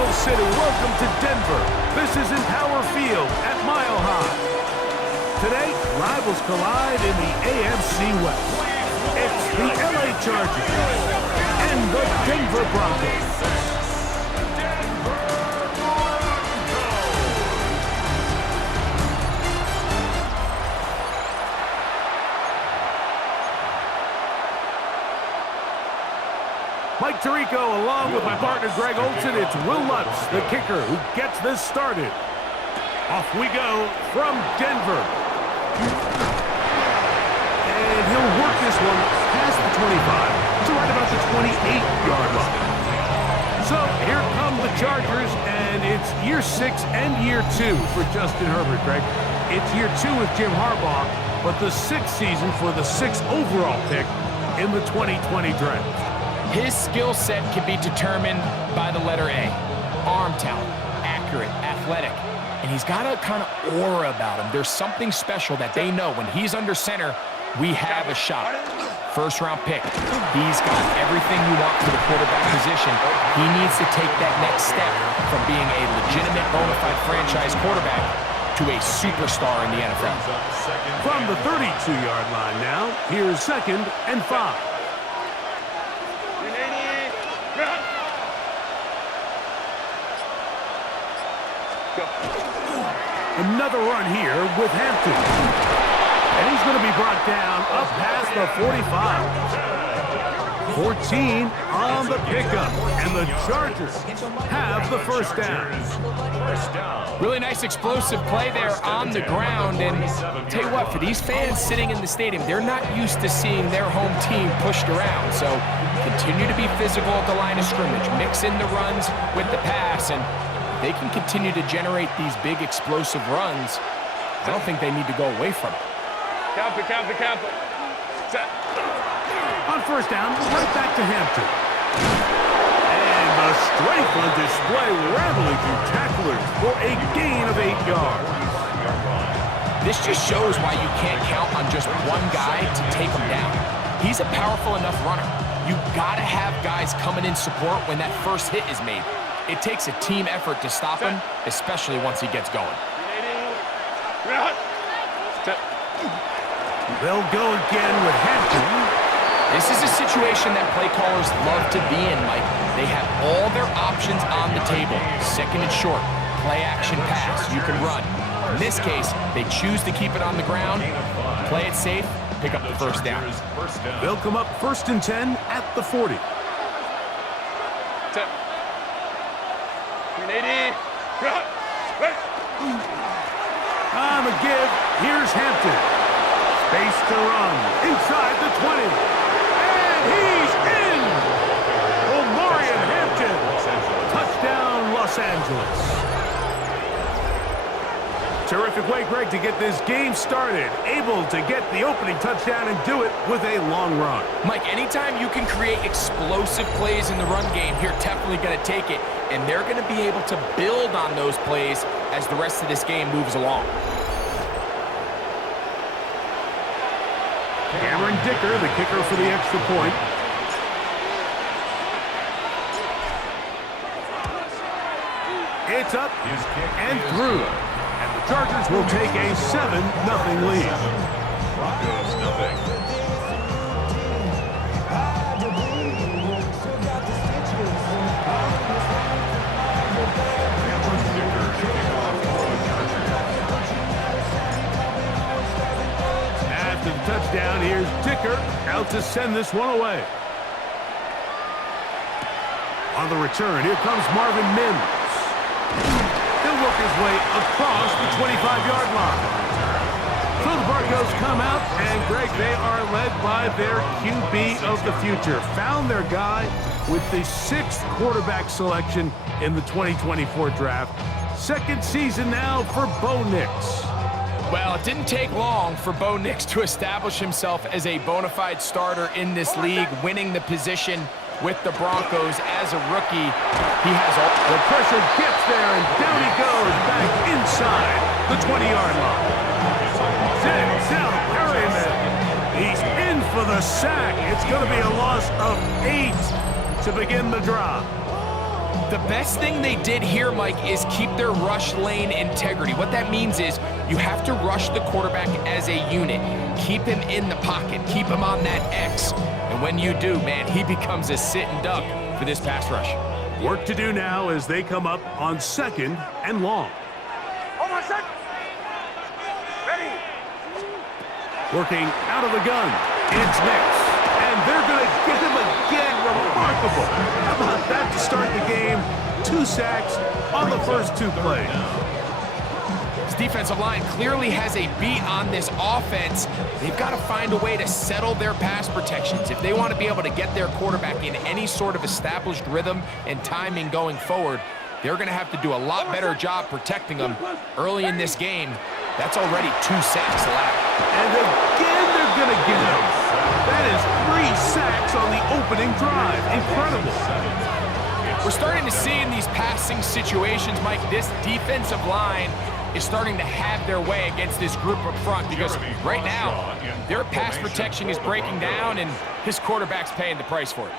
capital city. Welcome to Denver. This is Empower Field at Mile High. Today, rivals collide in the AFC West. It's the LA Chargers and the Denver Broncos. Mike Tirico, along with my partner Greg Olson. It's Will Lutz, the kicker, who gets this started. Off we go from Denver. And he'll work this one past the 25 to right about the 28-yard line. So here come the Chargers, and it's year 6 and year 2 for Justin Herbert, Greg. It's year 2 with Jim Harbaugh, but the 6th season for the 6th overall pick in the 2020 draft. His skill set can be determined by the letter A. Arm talent, accurate, athletic. And he's got a kind of aura about him. There's something special that they know when he's under center, we have a shot. First-round pick. He's got everything you want for the quarterback position. He needs to take that next step from being a legitimate, bona fide franchise quarterback to a superstar in the NFL. From the 32-yard line now, here's 2nd and 5. Another run here with Hampton. And he's going to be brought down up past the 45. 14 on the pickup. And the Chargers have the first down. Really nice explosive play there on the ground. And tell you what, for these fans sitting in the stadium, they're not used to seeing their home team pushed around. So continue to be physical at the line of scrimmage. Mix in the runs with the pass. And they can continue to generate these big explosive runs. I don't think they need to go away from it. Count it. On first down, right back to Hampton. And the strength on display, rattling through tacklers for a gain of 8 yards. This just shows why you can't count on just one guy to take him down. He's a powerful enough runner. You've got to have guys coming in support when that first hit is made. It takes a team effort to stop him, especially once he gets going. They'll go again with Hampton. This is a situation that play callers love to be in, Mike. They have all their options on the table. 2nd and short, play action pass, you can run. In this case, they choose to keep it on the ground, play it safe, pick up the first down. They'll come up 1st and 10 at the 40. On the give, here's Hampton. Space to run inside the 20. And he's in! Omarion Hampton. Touchdown, Los Angeles. Terrific way, Greg, to get this game started. Able to get the opening touchdown and do it with a long run. Mike, anytime you can create explosive plays in the run game, you're definitely going to take it. And they're going to be able to build on those plays as the rest of this game moves along. Cameron Dicker, the kicker for the extra point. It's up and through. And the Chargers will take a 7-0 lead. Broncos, nothing. After the touchdown, here's Dicker out to send this one away. On the return, here comes Marvin Mims. He'll work his way across the 25-yard line. So the Broncos come out, and Greg, they are led by their QB of the future. Found their guy with the 6th quarterback selection in the 2024 draft. 2nd season now for Bo Nix. Well, it didn't take long for Bo Nix to establish himself as a bona fide starter in this league, winning the position with the Broncos as a rookie. He has all the pressure gets there, and down he goes back inside the 20-yard line. Denzel Perryman. He's in for the sack. It's going to be a loss of 8 to begin the drive. The best thing they did here, Mike, is keep their rush lane integrity. What that means is you have to rush the quarterback as a unit. Keep him in the pocket. Keep him on that X. And when you do, man, he becomes a sitting duck for this pass rush. Work to do now as they come up on 2nd and long. Hold on a sec. Ready. Working out of the gun. It's Nix. And they're going to get him again. Remarkable. How about that to start the game? 2 sacks on the first 2 plays. This defensive line clearly has a beat on this offense. They've got to find a way to settle their pass protections. If they want to be able to get their quarterback in any sort of established rhythm and timing going forward, they're going to have to do a lot better job protecting them early in this game. That's already 2 sacks allowed. And again, they're going to get him. That is 3 sacks on the opening drive. Incredible. We're starting to see in these passing situations, Mike, this defensive line is starting to have their way against this group up front because right now, their pass protection is breaking down and his quarterback's paying the price for it.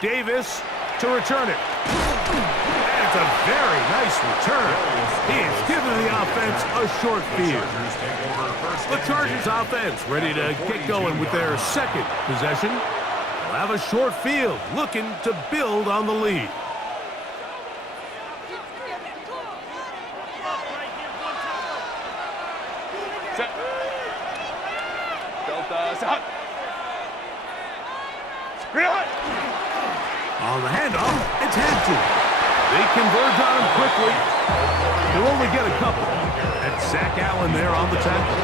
Davis to return it. And it's a very nice return. He has given the offense a short field. The Chargers offense ready to get going with their 2nd possession. They'll have a short field looking to build on the lead. Set. Delta, set. Green hot. On the handoff, it's Hampton. They converge on him quickly. They'll only get a couple. That's Zach Allen there on the tackle.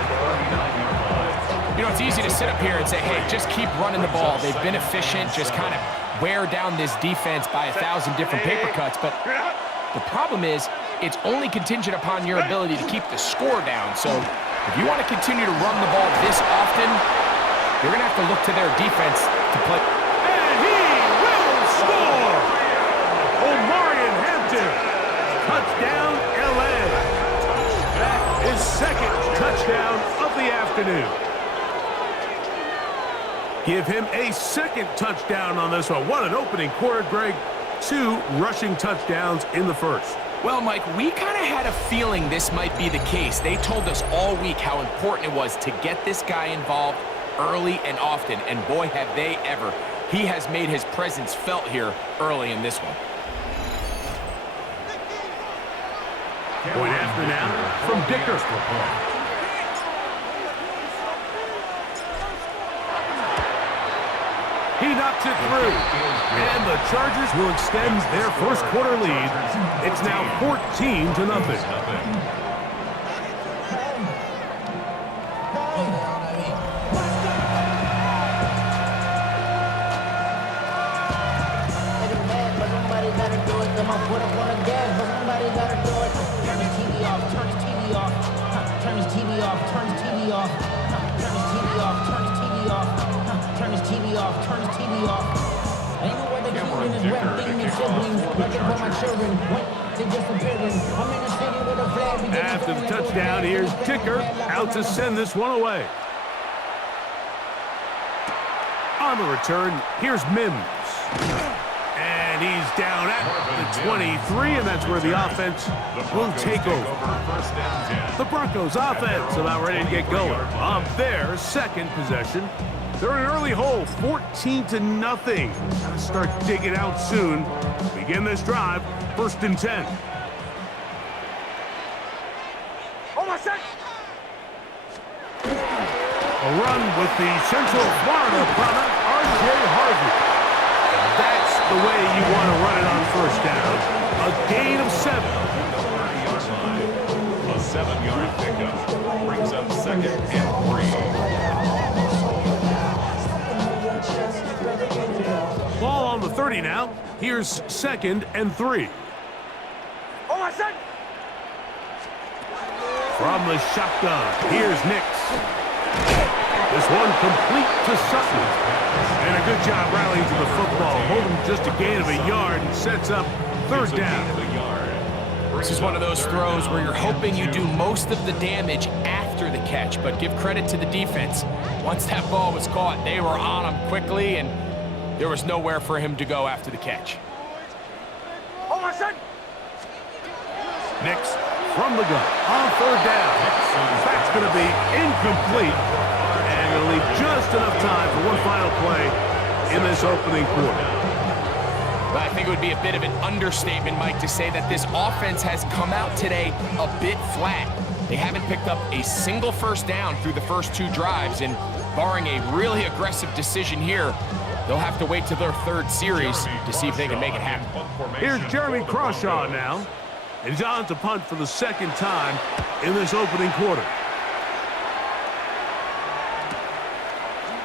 You know, it's easy to sit up here and say, hey, just keep running the ball. They've been efficient, just kind of wear down this defense by 1,000 different paper cuts. But the problem is, it's only contingent upon your ability to keep the score down. So if you want to continue to run the ball this often, you're going to have to look to their defense to play. And he will score! Omarion Hampton. Touchdown, L.A. That is 2nd touchdown of the afternoon. Give him a 2nd touchdown on this one. What an opening quarter, Greg. 2 rushing touchdowns in the first. Well, Mike, we kind of had a feeling this might be the case. They told us all week how important it was to get this guy involved early and often, and boy, have they ever. He has made his presence felt here early in this one. Point after now from Dicker. He knocks it through. And the Chargers will extend their first quarter lead. It's now 14-0. After the touchdown, here's Dicker out to send this one away. On the return, here's Mims. And he's down at the 23, and that's where the offense will take over. The Broncos offense about ready to get going on their 2nd possession. They're in an early hole, 14-0. Gotta start digging out soon. Begin this drive, 1st and 10. Hold on a sec. A run with the Central Florida product, R.J. Harvey. That's the way you want to run it on 1st down. A gain of 7. A 7-yard pickup brings up 2nd and 3. Ball on the 30 now. Here's 2nd and 3. Hold on a sec. From the shotgun, here's Nix. This one complete to Sutton. And a good job rallying to the football. Holding just a gain of a yard and sets up 3rd down. This is one of those throws where you're hoping you do most of the damage after the catch, but give credit to the defense. Once that ball was caught, they were on him quickly, and there was nowhere for him to go after the catch. Nix from the gun on third down. That's going to be incomplete, and it'll leave just enough time for one final play in this opening quarter. But I think it would be a bit of an understatement, Mike, to say that this offense has come out today a bit flat. They haven't picked up a single first down through the first two drives, and barring a really aggressive decision here, they'll have to wait to their third series to see if they can make it happen. Here's Jeremy Crawshaw now. And he's on to punt for the second time in this opening quarter.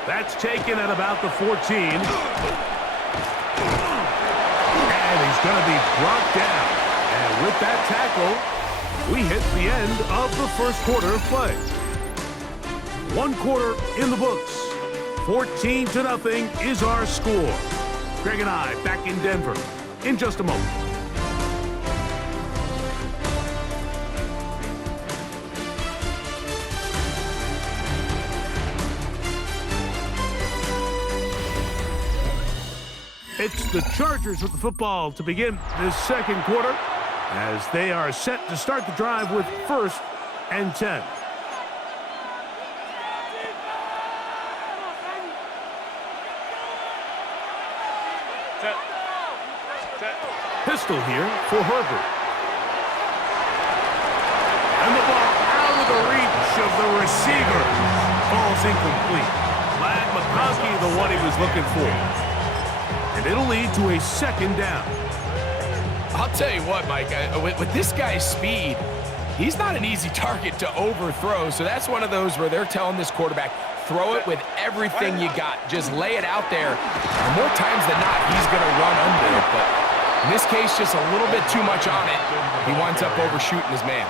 That's taken at about the 14. And he's going to be brought down. And with that tackle, we hit the end of the first quarter of play. One quarter in the books. 14-0 is our score. Greg and I back in Denver in just a moment. It's the Chargers with the football to begin this second quarter as they are set to start the drive with 1st and 10. Pistol here for Herbert. And the ball out of the reach of the receiver. Ball's incomplete. Lad McConkey, the one he was looking for. And it'll lead to a second down. I'll tell you what, Mike, with this guy's speed, he's not an easy target to overthrow. So that's one of those where they're telling this quarterback, throw it with everything you got. Just lay it out there. And more times than not, he's going to run under it. But in this case, just a little bit too much on it. He winds up overshooting his man.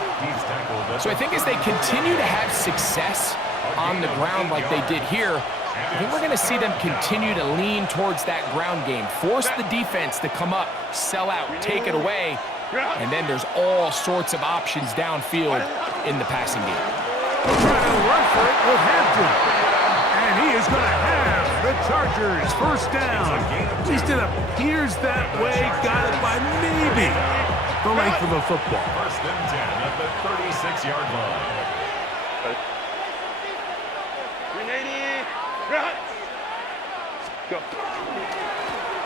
So I think as they continue to have success on the ground like they did here, I think we're going to see them continue to lean towards that ground game, force the defense to come up, sell out, take it away, and then there's all sorts of options downfield in the passing game. We're trying to run for it with Hampton, and he is going to have the Chargers first down. At least it appears that way. Got it by maybe the length of the football. 1st and 10 at the 36-yard line. Go.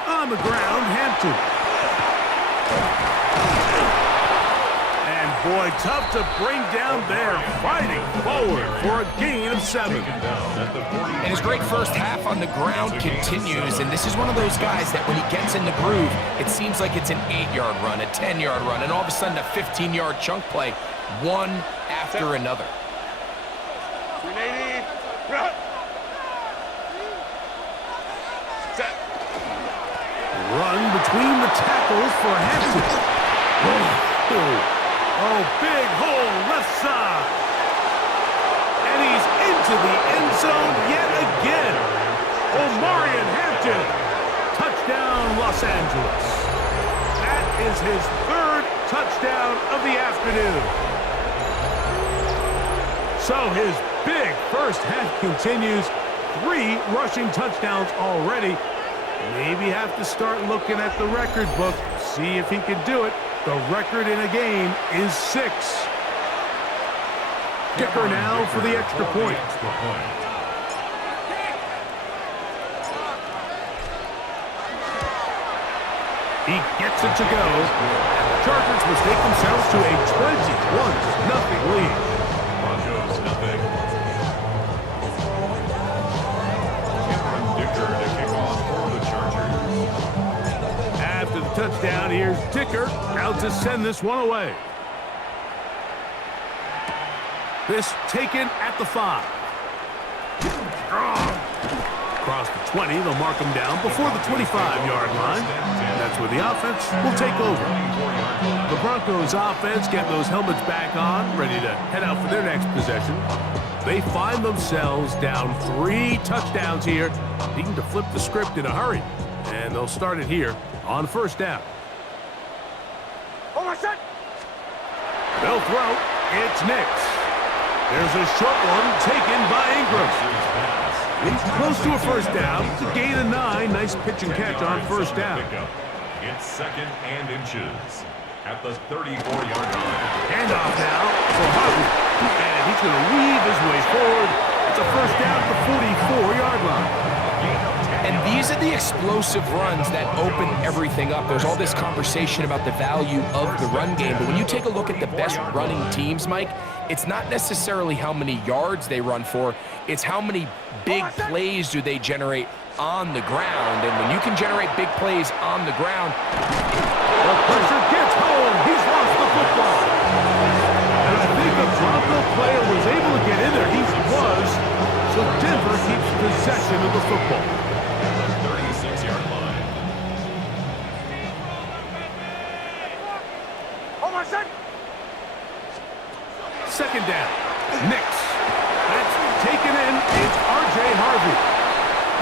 On the ground, Hampton. And boy, tough to bring down there, fighting forward for a gain of 7. And his great first half on the ground continues, and this is one of those guys that when he gets in the groove, it seems like it's an 8-yard run, a 10-yard run, and all of a sudden a 15-yard chunk play, one after another. Run between the tackles for Hampton. Oh, big hole left side. And he's into the end zone yet again. Omarion Hampton. Touchdown, Los Angeles. That is his 3rd touchdown of the afternoon. So his big first half continues. 3 rushing touchdowns already. Maybe have to start looking at the record book, see if he can do it. The record in a game is 6. Kicker now for the extra point. He gets it to go. And the Chargers will take themselves to a 21-0 lead. Broncos, nothing. After the touchdown, here's Dicker out to send this one away. This taken at the 5. Across the 20, they'll mark him down before the 25-yard line. That's where the offense will take over. The Broncos offense getting those helmets back on, ready to head out for their next possession. They find themselves down 3 touchdowns here, needing to flip the script in a hurry. And they'll start it here on 1st down. They'll throw. It's Nix. There's a short one taken by Ingram. He's close to a first down. It's a gain of 9. Nice pitch and catch on first down. It's 2nd and inches at the 34-yard line. Handoff now for Harvey. And he's going to weave his way forward. It's a first down at the 44-yard line. And these are the explosive runs that open everything up. There's all this conversation about the value of the run game, but when you take a look at the best running teams, Mike, it's not necessarily how many yards they run for, it's how many big plays do they generate on the ground. And when you can generate big plays on the ground... The pressure gets home. He's lost the football. And I think the Bronco player was able to get in there. He was. So Denver keeps possession of the football. Second down. Nix. That's taken in. It's R.J. Harvey.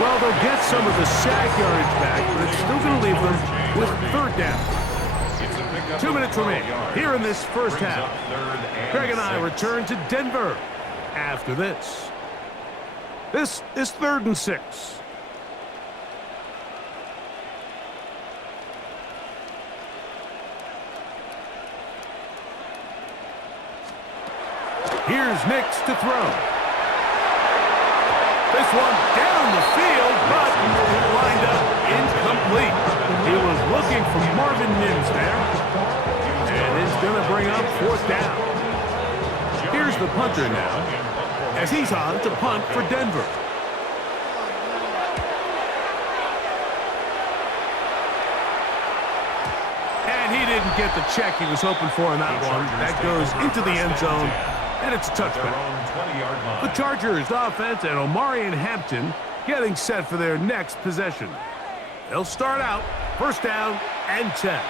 Well, they'll get some of the sack yardage back, but it's still going to leave them with third down. 2 minutes remain here in this first half. Greg and I return to Denver after this. This is 3rd and 6. Here's Nix to throw. This one down the field, but it lined up incomplete. He was looking for Marvin Mims there. And it's going to bring up 4th down. Here's the punter now, as he's on to punt for Denver. And he didn't get the check he was hoping for in that one. That goes into the end zone. And it's a touchback. The Chargers offense and Omarion Hampton getting set for their next possession. They'll start out first down and 10.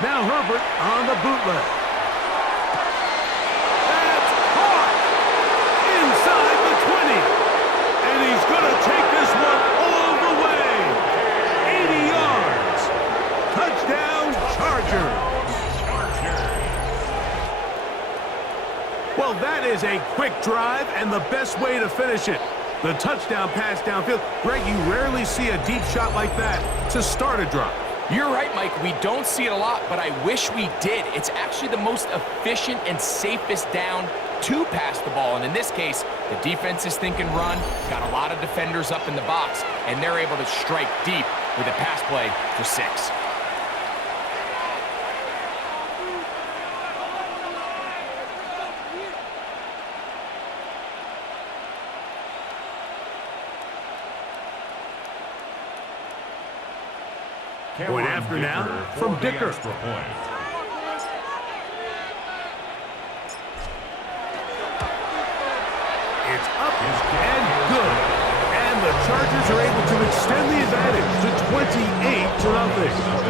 Now Herbert on the bootleg. Well, that is a quick drive and the best way to finish it. The touchdown pass downfield. Greg, you rarely see a deep shot like that to start a drive. You're right, Mike. We don't see it a lot, but I wish we did. It's actually the most efficient and safest down to pass the ball. And in this case, the defense is thinking run, got a lot of defenders up in the box, and they're able to strike deep with a pass play for 6. Point after now from Dicker. It's up and good. And the Chargers are able to extend the advantage to 28-0.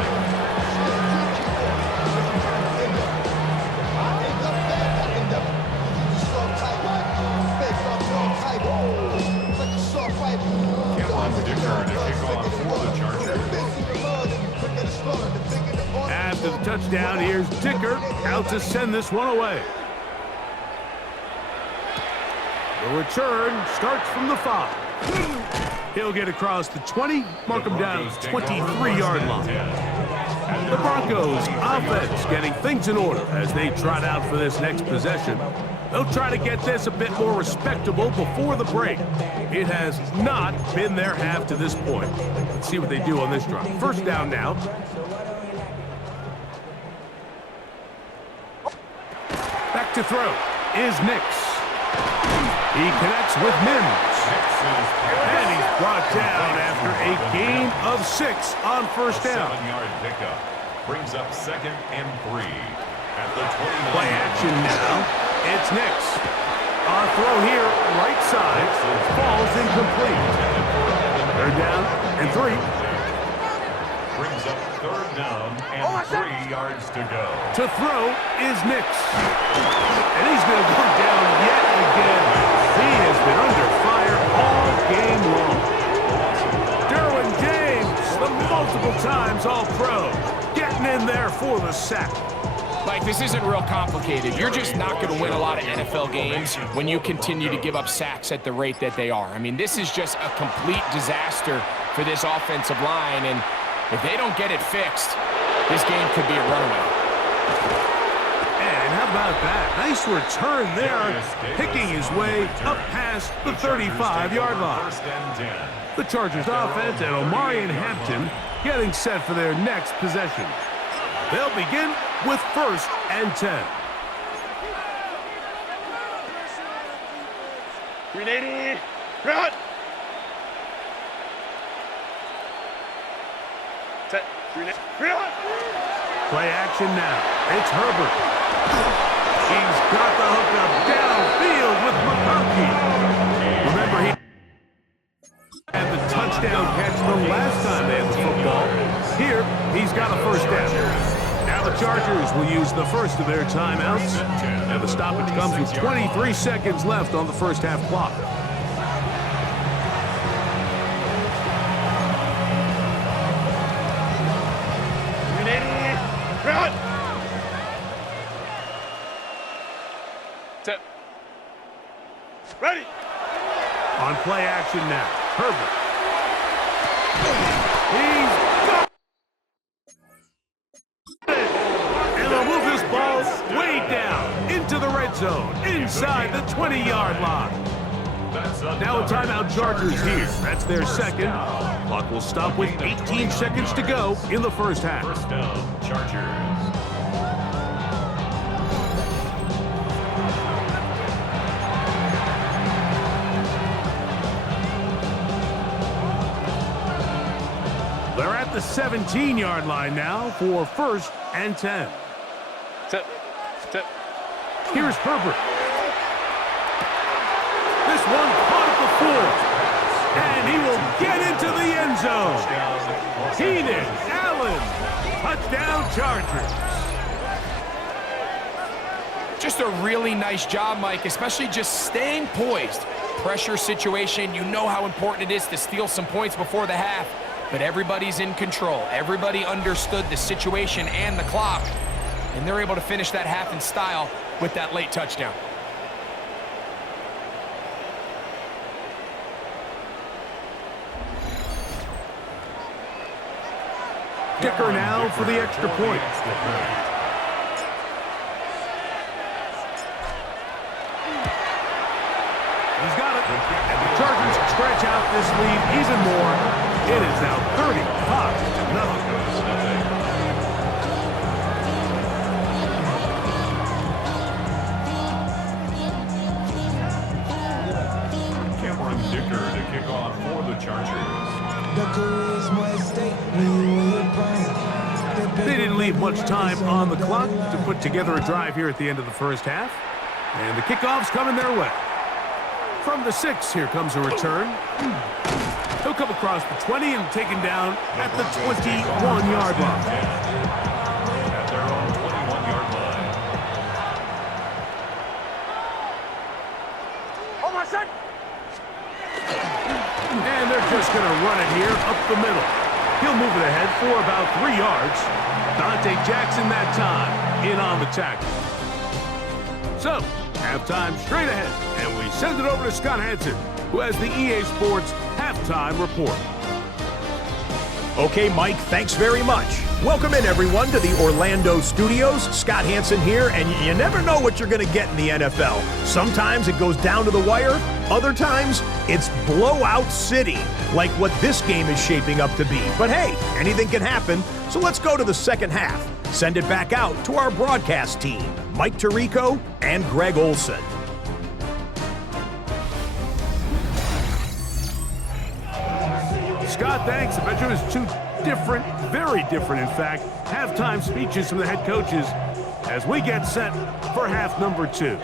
After the touchdown, here's Dicker out to send this one away. The return starts from the 5. He'll get across the 20, mark him down at the 23-yard line. The Broncos offense getting things in order as they trot out for this next possession. They'll try to get this a bit more respectable before the break. It has not been their half to this point. Let's see what they do on this drive. First down now. Back to throw is Nix. He connects with Mims. And he's brought down after a gain of 6 on first down. 7-yard pickup brings up 2nd and 3 at the 29. Play action now. It's Nix. On throw here, right side, falls incomplete. Third down and 3. Brings up 3rd down and 3 yards to go. To throw is Nix. And he's going to go down yet again. He has been under fire all game long. Derwin James, the multiple times All-Pro, getting in there for the sack. Like, this isn't real complicated. You're just not going to win a lot of NFL games when you continue to give up sacks at the rate that they are. I mean, this is just a complete disaster for this offensive line, and if they don't get it fixed, this game could be a runaway. And how about that? Nice return there, picking his way up past the 35-yard line. First and 10. The Chargers offense and Omari and Hampton getting set for their next possession. They'll begin with 1st and 10. 380, run! Set, 380, run! Play action now. It's Herbert. He's got the hookup downfield with McConkey. Remember, he had the touchdown catch the last time they had the football. Here, he's got a first down. Now the Chargers will use the first of their timeouts. And the stoppage comes with 23 seconds left on the first half clock. Run! Set. Ready! On play action now, Herbert. He's got it! And they'll move this ball way down into the red zone, inside the 20-yard line. Now a timeout Chargers here. That's their second. Clock will stop with 18 seconds to go in the first half. First down, Chargers. They're at the 17-yard line now for 1st and 10. Set. Set. Here's Herbert. This one caught at the 4, and he will get into the end zone. Keenan Allen, touchdown Chargers. Just a really nice job, Mike, especially just staying poised. Pressure situation, you know how important it is to steal some points before the half, but everybody's in control. Everybody understood the situation and the clock, and they're able to finish that half in style with that late touchdown. Kicker now for the extra point. He's got it. And the Chargers stretch out this lead even more. It is now 35-0. Cameron Dicker to kick off for the Chargers. They didn't leave much time on the clock to put together a drive here at the end of the first half. And the kickoff's coming their way. From the 6, here comes a return. He'll come across the 20 and taken down at the 21-yard line. At their own 21-yard line. Hold my set! And they're just going to run it here up the middle. He'll move it ahead for about 3 yards. Dante Jackson that time in on the tackle. So, halftime straight ahead, and we send it over to Scott Hansen, who has the EA Sports halftime report. Okay, Mike, thanks very much. Welcome in, everyone, to the Orlando studios. Scott Hansen here, and you never know what you're going to get in the NFL. Sometimes it goes down to the wire. Other times, it's blowout city, like what this game is shaping up to be. But hey, anything can happen, so let's go to the second half. Send it back out to our broadcast team, Mike Tirico and Greg Olson. Scott, thanks. I bet you it was 2 different, very different, in fact, halftime speeches from the head coaches as we get set for half number 2.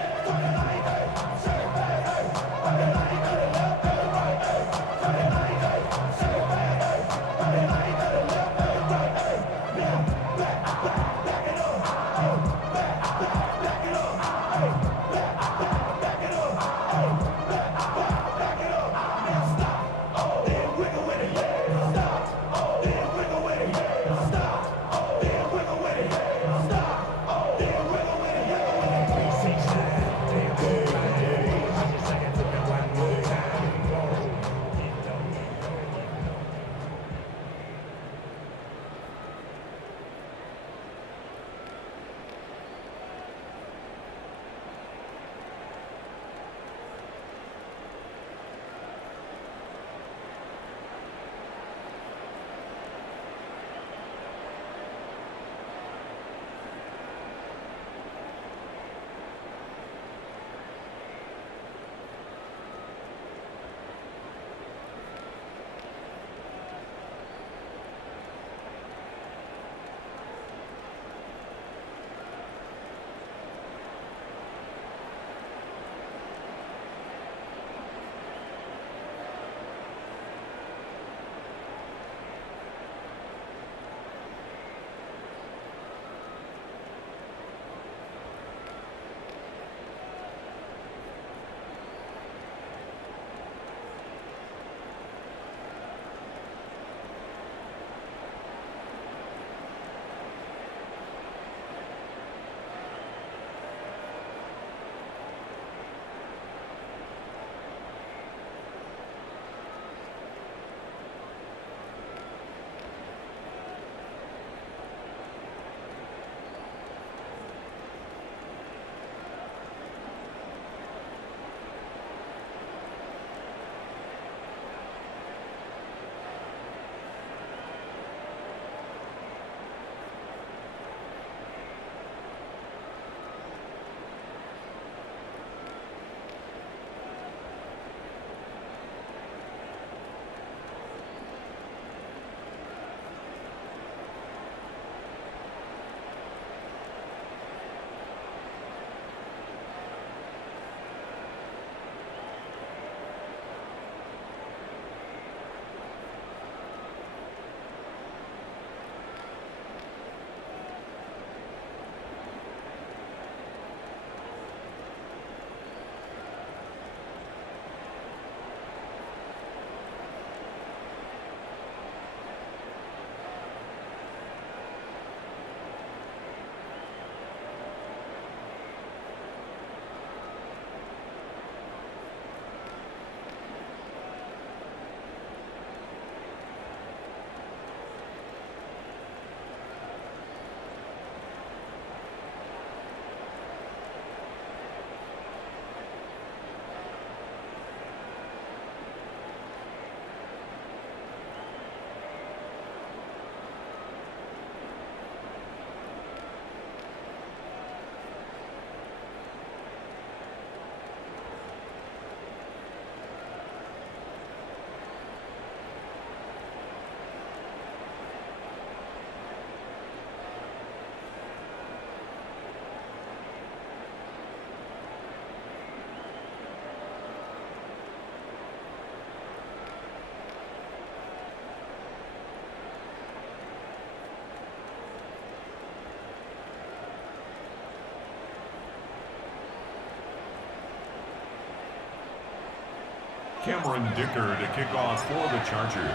Cameron Dicker to kick off for the Chargers.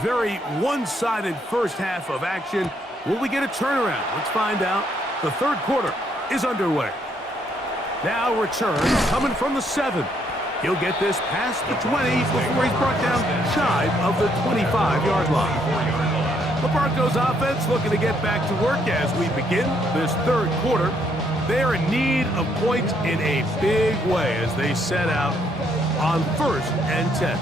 Very one-sided first half of action. Will we get a turnaround? Let's find out. The third quarter is underway. Now return coming from the 7. He'll get this past the 20 before he's brought down shy of the 25-yard line. The Broncos offense looking to get back to work as we begin this third quarter. They are in need of points in a big way as they set out on 1st and 10.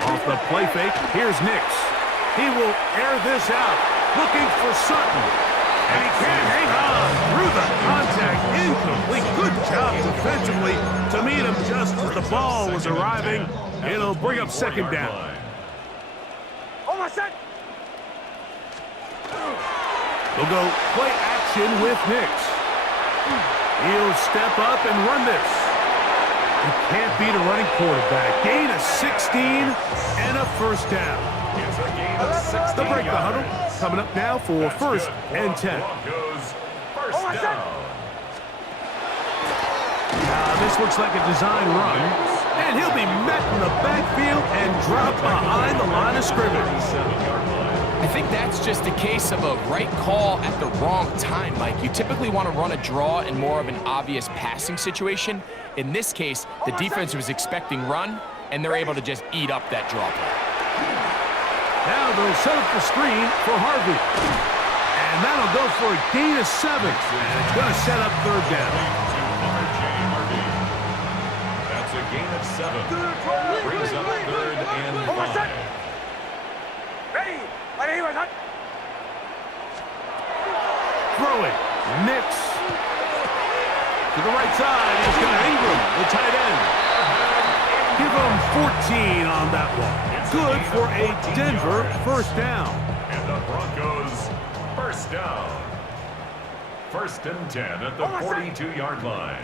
Off the play fake, here's Nix. He will air this out, looking for Sutton. And he can't hang on through the contact. Incomplete. Good job defensively to meet him just as the ball was arriving. It'll bring up second down. They'll go play action with Nix. He'll step up and run this. You can't beat a running quarterback. Gain of 16 and a first down. The break the huddle. Coming up now for 1st and 10. First down. This looks like a design run. And he'll be met in the backfield and dropped behind the line of scrimmage. I think that's just a case of a right call at the wrong time, Mike. You typically want to run a draw in more of an obvious passing situation. In this case, the defense was expecting run, and they're able to just eat up that draw play. Now they'll set up the screen for Harvey. And that'll go for a gain of 7. And it's going to set up third down. That's a gain of 7. Brings up 3rd and 5. Throw it. Nix. To the right side. He's got Ingram, the tight end. Give him 14 on that one. Good for a Denver first down. And the Broncos first down. 1st and 10 at the 42-yard line.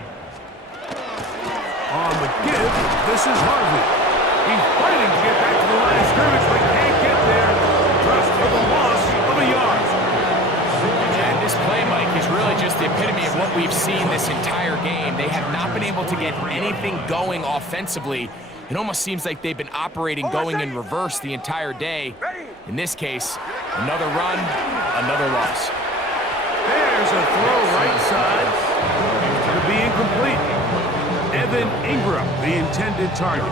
On the give, this is Harvey. He's fighting to get back to the line of scrimmage, but can't get there. Just for the loss of a yard. And this play, Mike, is really just the epitome of what we've seen this entire game. They have not been able to get anything going offensively. It almost seems like they've been operating going in reverse the entire day. In this case, another run, another loss. There's a throw right side. It's going to be incomplete. Evan Ingram, the intended target.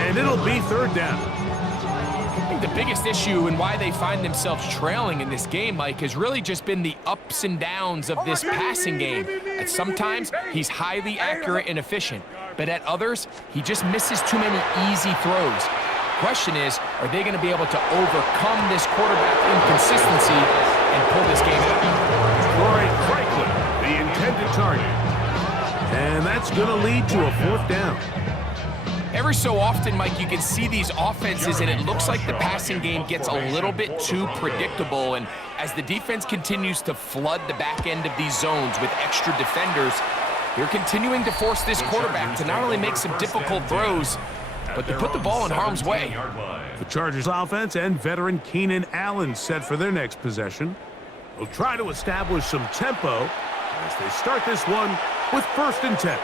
And it'll be 3rd down. I think the biggest issue and why they find themselves trailing in this game, Mike, has really just been the ups and downs of this passing game. At sometimes, he's highly accurate and efficient, but at others, he just misses too many easy throws. Question is, are they going to be able to overcome this quarterback inconsistency and pull this game out? Corey Franklin, the intended target. And that's going to lead to a 4th down. Every so often, Mike, you can see these offenses, and it looks like the passing game gets a little bit too predictable. And as the defense continues to flood the back end of these zones with extra defenders, they're continuing to force this quarterback to not only make some difficult throws, but to put the ball in harm's way. The Chargers offense and veteran Keenan Allen set for their next possession. They'll try to establish some tempo as they start this one with 1st and 10.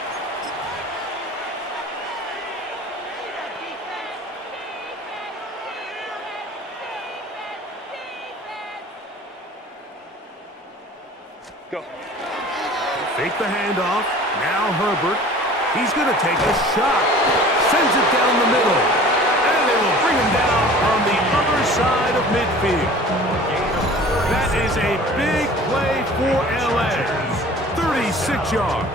Go. Fake the handoff. Now Herbert. He's going to take a shot. Sends it down the middle. And they will bring him down on the other side of midfield. That is a big play for LA. 36 yards.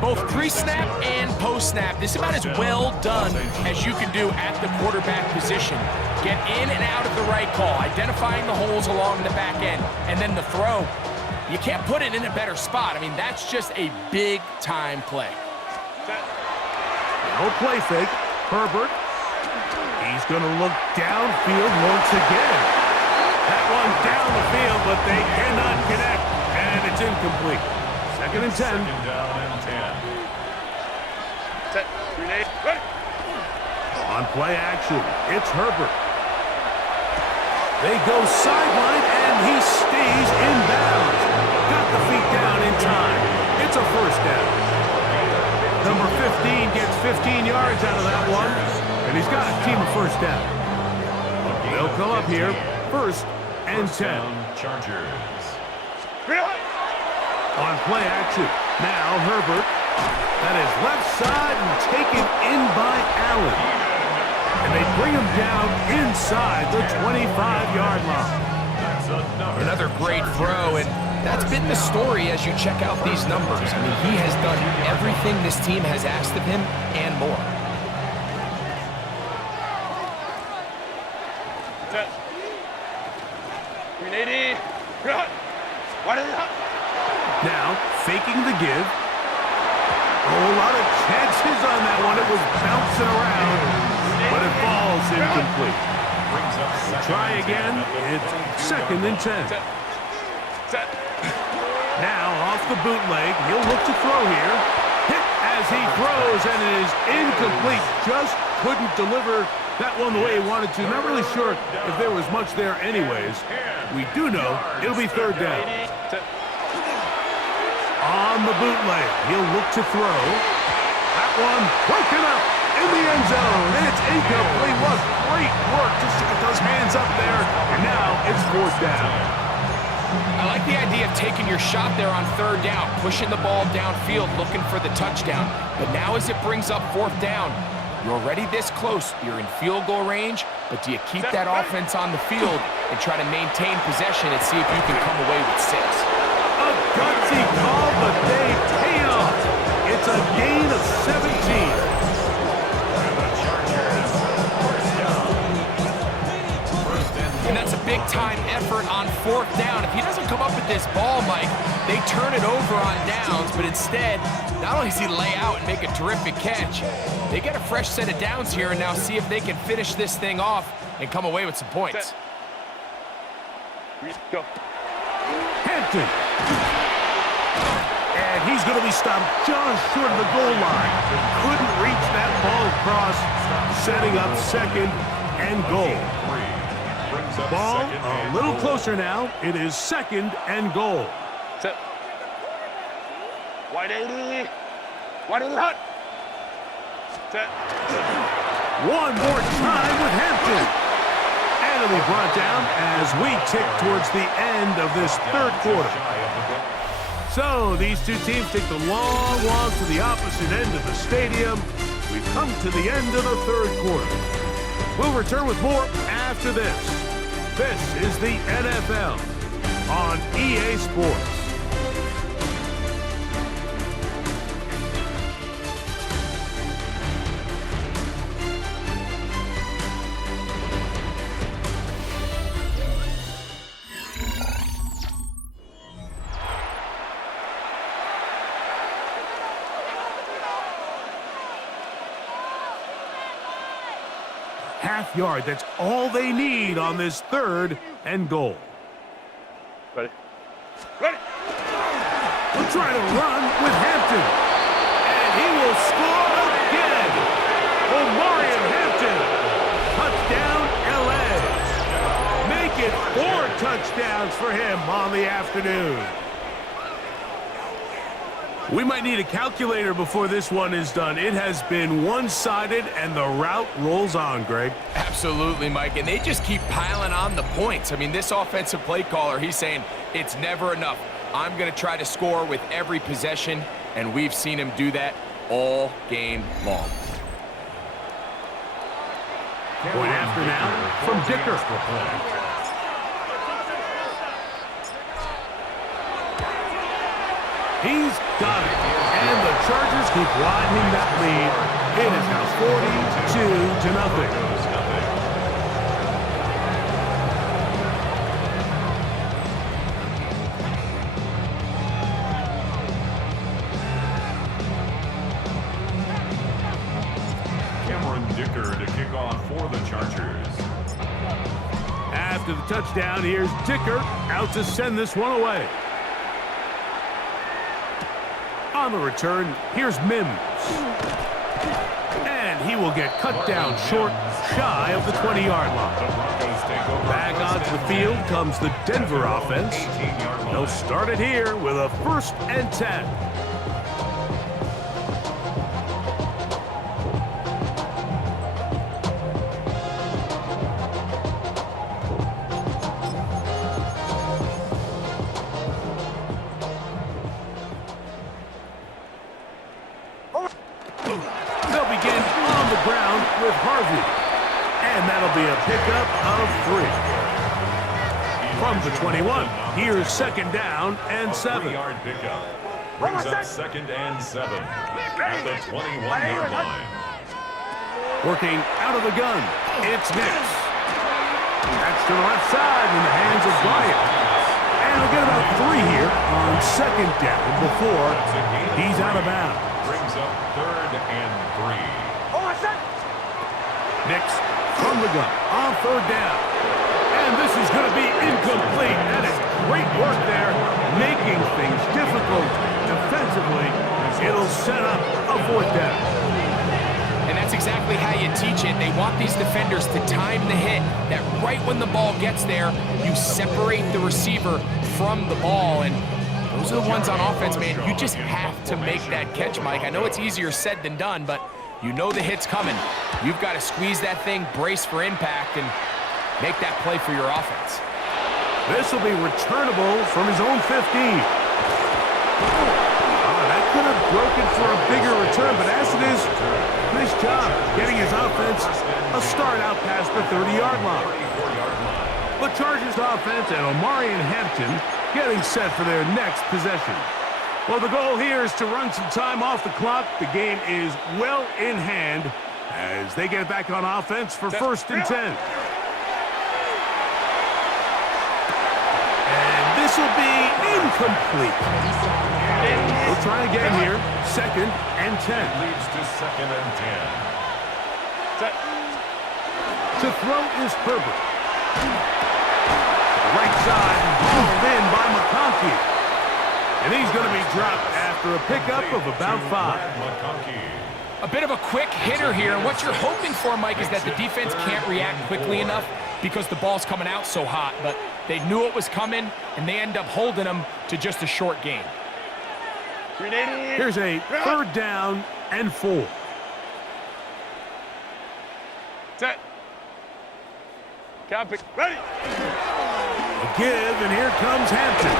Both pre-snap and post-snap, this is about as well done as you can do at the quarterback position. Get in and out of the right call, identifying the holes along the back end, and then the throw. You can't put it in a better spot. I mean, that's just a big-time play. No play fake. Herbert. He's going to look downfield once again. That one down the field, but they cannot connect, and it's incomplete. 2nd and 10. 2nd down and 10. On play action, it's Herbert. They go sideline, and he stays in bounds. Got the feet down in time. It's a first down. Number 15 gets 15 yards out of that one, and he's got a team of first down. They'll come up here, first and 10. Chargers. On play action, now Herbert. That is left side and taken in by Allen. And they bring him down inside the 25-yard line. Another great throw, and that's been the story as you check out these numbers. I mean, he has done everything this team has asked of him and more. Now, faking the give. Oh, a lot of chances on that one. It was bouncing around, but it falls incomplete. Try again. It's second and 10. Now, off the bootleg, he'll look to throw here. Hit as he throws, and it is incomplete. Just couldn't deliver that one the way he wanted to. Not really sure if there was much there anyways. We do know it'll be third down. On the bootleg, he'll look to throw. That one broken up in the end zone. It's incomplete. Was great work just to get those hands up there. And now it's fourth down. I like the idea of taking your shot there on third down, pushing the ball downfield, looking for the touchdown. But now as it brings up fourth down, you're already this close. You're in field goal range, but do you keep that offense on the field and try to maintain possession and see if you can come away with 6? A gutsy call, but they pay off. It's a gain of 17. And that's a big-time effort on fourth down. If he doesn't come up with this ball, Mike, they turn it over on downs, but instead, not only does he lay out and make a terrific catch, they get a fresh set of downs here and now see if they can finish this thing off and come away with some points. Go. Hampton. And he's going to be stopped just short of the goal line. Couldn't reach that ball across, setting up second and goal. Ball a little closer now. It is second and goal. Set. Wide 80. Wide 80 hot. Set. One more time with Hampton. And it'll be brought down as we tick towards the end of this third quarter. So these two teams take the long walk to the opposite end of the stadium. We've come to the end of the third quarter. We'll return with more after this. This is the NFL on EA Sports. Half yard, that's all they need on this third and goal. Ready. Ready. We'll try to run with Hampton. And he will score again. Omarion Hampton. Touchdown, LA. Make it 4 touchdowns for him on the afternoon. We might need a calculator before this one is done. It has been one-sided, and the route rolls on, Greg. Absolutely, Mike, and they just keep piling on the points. I mean, this offensive play caller, he's saying it's never enough. I'm going to try to score with every possession, and we've seen him do that all game long. Point after now from Dicker. He's got it. And the Chargers keep widening that lead. It is now 42-0. Dicker to kick off for the Chargers. After the touchdown, here's Dicker out to send this one away. On the return, here's Mims. And he will get cut down short, shy of the 20-yard line. Back onto the field comes the Denver offense. They'll start it here with a 1st and 10. They'll begin on the ground with Harvey. And that'll be a pickup of 3. From the 21, here's 2nd down and 7. 3-yard pickup brings up 2nd and 7 at the 21-yard line. Working out of the gun, it's Nix. That's to the left side in the hands of Bryant. And we'll get about 3 here on 2nd down before he's out of bounds. Brings up 3rd and 3. Nix from the gun on 3rd down. And this is going to be incomplete. That is great work there, making things difficult defensively. It'll set up a 4th down. And that's exactly how you teach it. They want these defenders to time the hit, that right when the ball gets there, you separate the receiver from the ball. And those are the ones on offense, man. You just have to make that catch, Mike. I know it's easier said than done, but you know the hit's coming. You've got to squeeze that thing, brace for impact, and make that play for your offense. This will be returnable from his own 15. That could have broken for a bigger return, but as it is, nice job getting his offense a start out past the 30-yard line. The Chargers offense and Omarion Hampton getting set for their next possession. Well, the goal here is to run some time off the clock. The game is well in hand as they get back on offense for 1st and 10. This will be incomplete. We'll try again here. 2nd and 10. Leads to 2nd and 10. To throw is Herbert. Right side, hauled in by McConkey. And he's going to be dropped after a pickup of about 5. A bit of a quick hitter here, and what you're hoping for, Mike, is that the defense can't react quickly enough because the ball's coming out so hot, but they knew it was coming, and they end up holding them to just a short gain. Here's a 3rd down and 4. Set. Copy. Ready. A give, and here comes Hampton.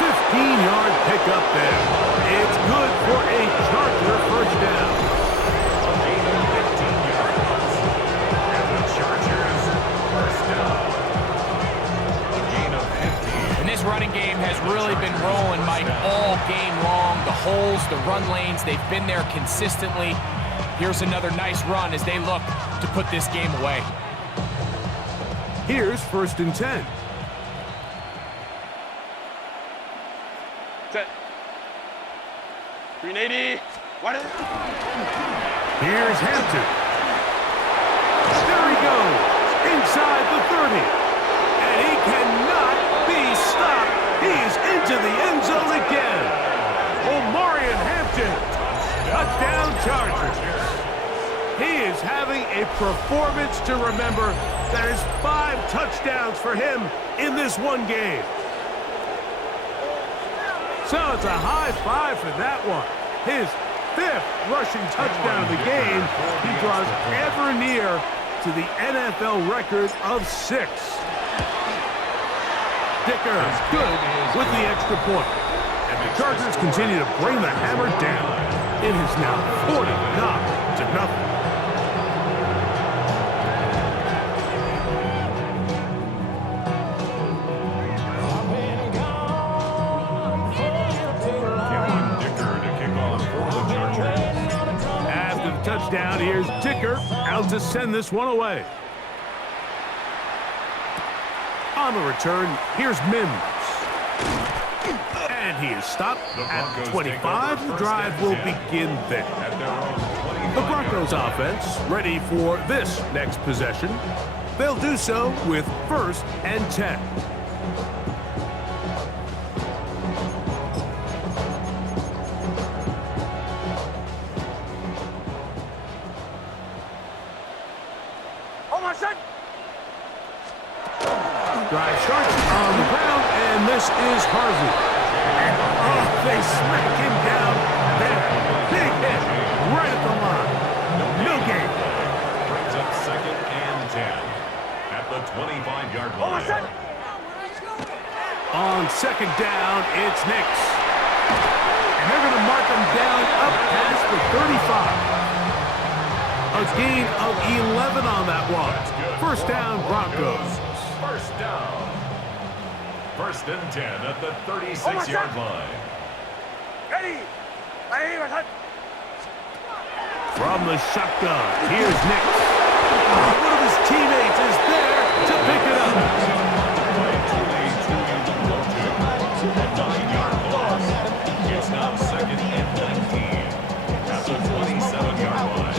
15-yard pickup there. It's good for a Charger 1st down. A gain of 15 yards. And the Chargers 1st down. A gain of 15. And this running game has really been rolling, Mike, all game long. The holes, the run lanes, they've been there consistently. Here's another nice run as they look to put this game away. Here's 1st and 10. Set. 380. What is it? Here's Hampton. There he goes. Inside the 30. And he cannot be stopped. He's into the end zone again. Omarion Hampton. Touchdown Chargers. He is having a performance to remember. That is 5 touchdowns for him in this one game. So it's a high 5 for that one. His 5th rushing touchdown of the game. He draws ever near to the NFL record of 6. Dicker good with the extra point. And the Chargers continue to bring the hammer down. It is now 49-0. Touchdown, here's Dicker out to send this one away. On the return, here's Mims. And he is stopped at 25. The drive will begin there. The Broncos offense ready for this next possession. They'll do so with 1st and 10. Drive starts on the ground, and this is Harvey. And, oh, they smack him down there. Big hit right at the line. No gain. Brings up 2nd and 10 at the 25-yard line. On 2nd down, it's Nix. And they're going to mark him down up past the 35. A gain of 11 on that one. First down, Broncos. First down. 1st and 10 at the 36-yard line. Ready. From the shotgun, here's Nix. One of his teammates is there to pick it up. It's now 2nd and 19 at the 27-yard line.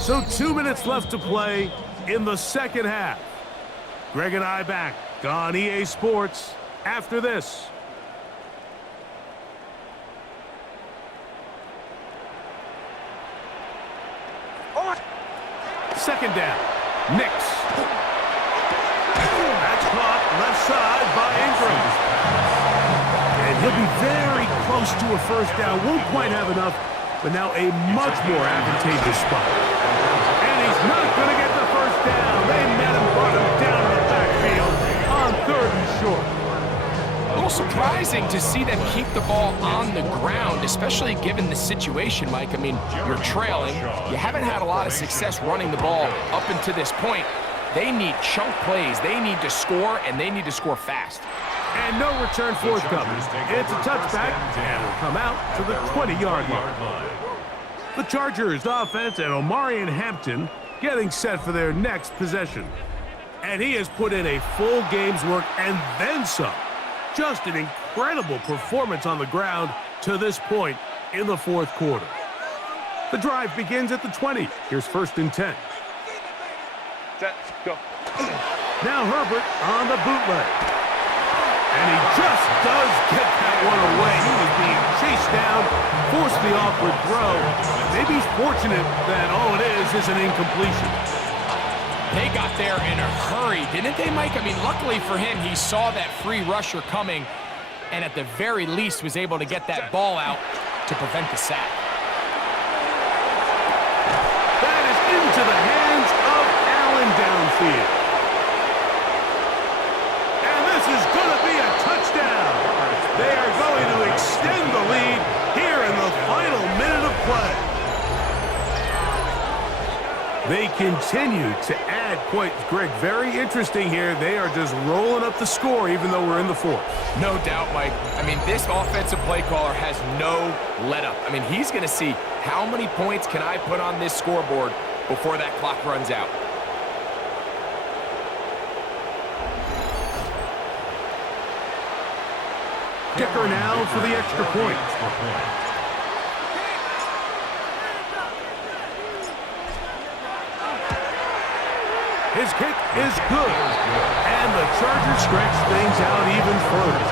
So 2 minutes left to play in the second half. Greg and I back on EA Sports after this. Second down, Nix. That's caught left side by Ingram. And he'll be very close to a first down. Won't quite have enough, but now a much more advantageous spot. And he's not going to get the first down. They met him, brought him down in the backfield on 3rd and short. A little surprising to see them keep the ball on the ground, especially given the situation, Mike. I mean, you're trailing. You haven't had a lot of success running the ball up until this point. They need chunk plays. They need to score, and they need to score fast. And no return forthcoming. It's a touchback, and will come out to the 20-yard line. The Chargers offense and Omarion Hampton getting set for their next possession. And he has put in a full game's work and then some. Just an incredible performance on the ground to this point in the 4th quarter. The drive begins at the 20. Here's 1st and 10. Set, go. Now Herbert on the bootleg. And he just does get that one away. He was being chased down, forced the awkward throw. Maybe he's fortunate that all it is an incompletion. They got there in a hurry, didn't they, Mike? I mean, luckily for him, he saw that free rusher coming and at the very least was able to get that ball out to prevent the sack. That is into the hands of Allen downfield. And this is going to be a touchdown. They are going to extend the lead here in the final minute of play. They continue to add points. Greg, very interesting here. They are just rolling up the score even though we're in the 4th. No doubt, Mike. I mean, this offensive play caller has no let-up. I mean, he's going to see how many points can I put on this scoreboard before that clock runs out. Kicker now for the extra point. His kick is good. And the Chargers stretch things out even further.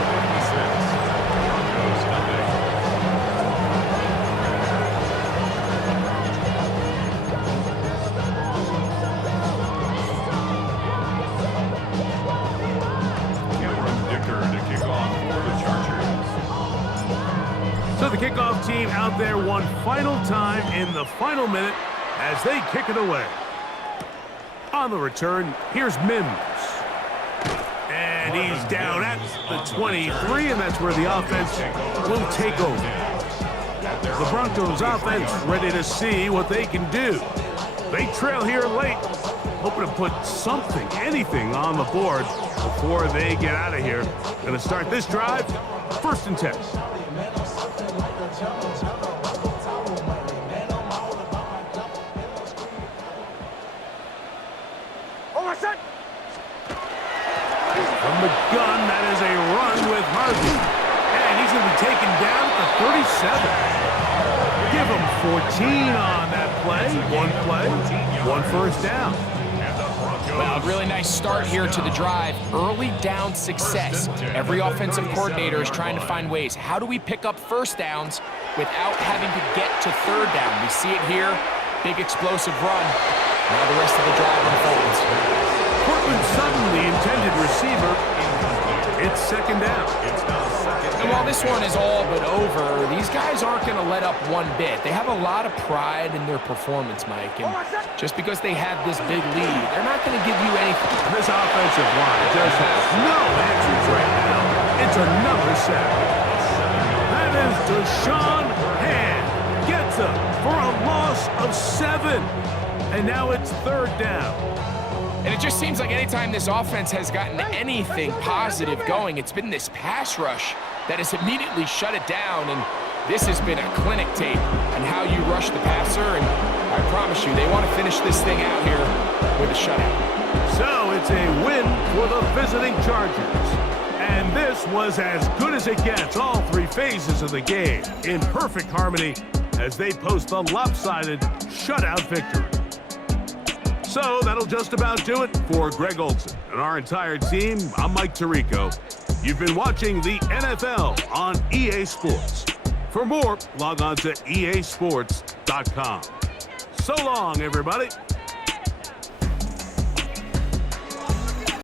So the kickoff team out there one final time in the final minute as they kick it away. On the return, here's Mims. And he's down at the 23, and that's where the offense will take over. The Broncos offense ready to see what they can do. They trail here late, hoping to put something, anything on the board before they get out of here. Going to start this drive, 1st and 10. From the gun, that is a run with Harvey. And he's going to be taken down at the 37. Give him 14 on that play. One play, one first down. And the Well, a really nice start here to the drive. Early down success. Every offensive coordinator is trying to find ways. How do we pick up first downs without having to get to third down? We see it here. Big explosive run. Now the rest of the drive unfolds. Portland Sutton, the intended receiver. It's second down. And while this one is all but over, these guys aren't going to let up one bit. They have a lot of pride in their performance, Mike. And just because they have this big lead, they're not going to give you anything. This offensive line just has no answers right now. It's another sack. That is Deshaun Hand. Gets him for a loss of 7. And now it's third down. And it just seems like anytime this offense has gotten anything positive going, it's been this pass rush that has immediately shut it down. And this has been a clinic tape on how you rush the passer. And I promise you, they want to finish this thing out here with a shutout. So it's a win for the visiting Chargers. And this was as good as it gets, all 3 phases of the game, in perfect harmony as they post the lopsided shutout victory. So that'll just about do it for Greg Olson and our entire team. I'm Mike Tirico. You've been watching the NFL on EA Sports. For more, log on to easports.com. So long, everybody.